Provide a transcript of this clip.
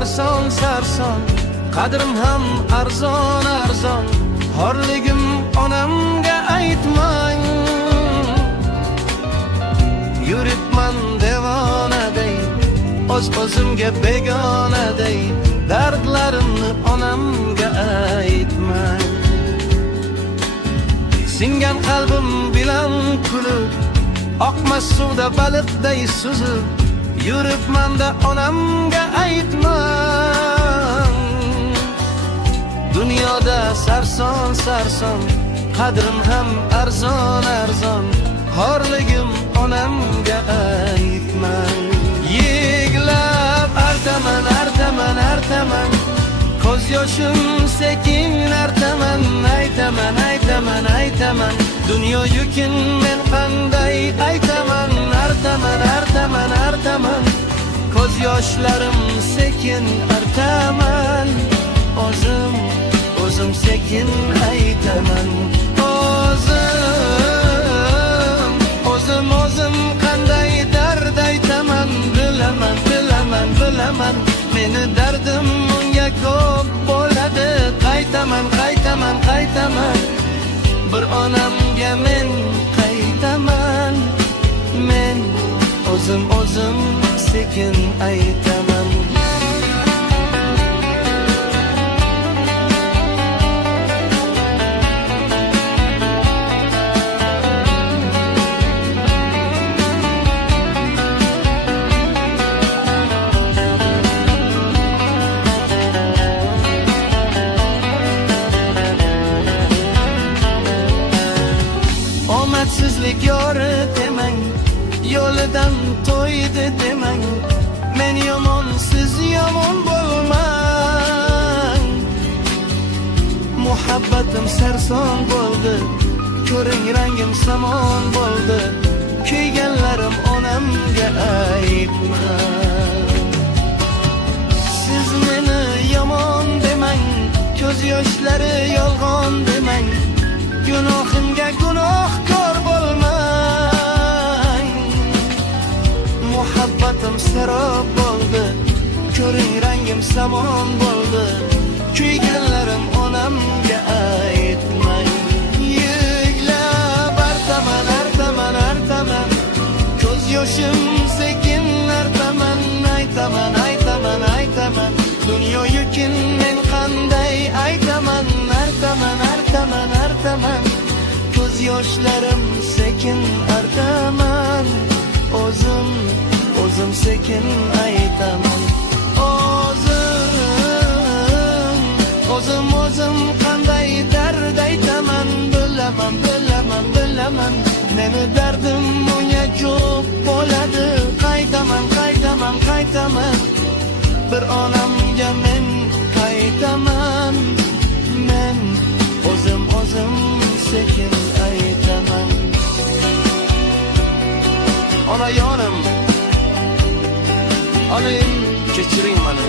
sarson sarson, qadrim ham arzon arzon. Horligim onamga aytmang, yuribman devonaday, o'z-o'zimga begonaday. Dardlarimni onamga aytmang. Singan qalbim bilan kulib, oqmas suvda baliqday suzib, yuribman-da onamga aytmang. Dunyoda sarson sarson, qadrim ham arzon arzon. Horligim onamga aytmang. Yeglab artaman artaman artaman, ko'z yoshim sekin artaman. Aytaman aytaman aytaman, dunyo yukin men qanday aytaman. Artaman artaman artaman, ko'z yoshlarim sekin artaman. O'zim sekin aytaman. O'zim qanday dard aytaman. Bilaman bilaman bilaman, meni dardim unga ko'p bo'ladi. Qaytaman qaytaman qaytaman, bir onamga men qaytaman. Men o'zim sekin aytaman. Omadsizlik yori demang, yo'lidan to'ydi demang. Men yomon, siz yomon bo'lmang. Muhabbatim sarson bo'ldi, ko'ring rangim samon bo'ldi. Kuyganlarim onamga aytmang. Siz meni yomon demang, ko'z yoshlari yolg'on demang. Gunohimga gunohkor bo'lmang. Muhabbatim sarob bo'ldi, ko'ring rangim samon bo'ldi. Kuyganlarim onamga aytmang. Yeglab artaman artaman artaman, ko'z yoshim sekin artaman. Aytaman aytaman aytaman, dunyo yukin men qanday aytaman. Artaman artaman artaman, ko'z yoshlarim sekin artaman. O'zim sekin aytaman. O'zim qanday dard aytaman. Bilaman bilaman bilaman, meni dardim unga ko'p bo'ladi. Qaytaman qaytaman qaytaman, bir onamga men qaytaman. Men o'zim sekin aytaman. Onajonim, onam kechiring meni.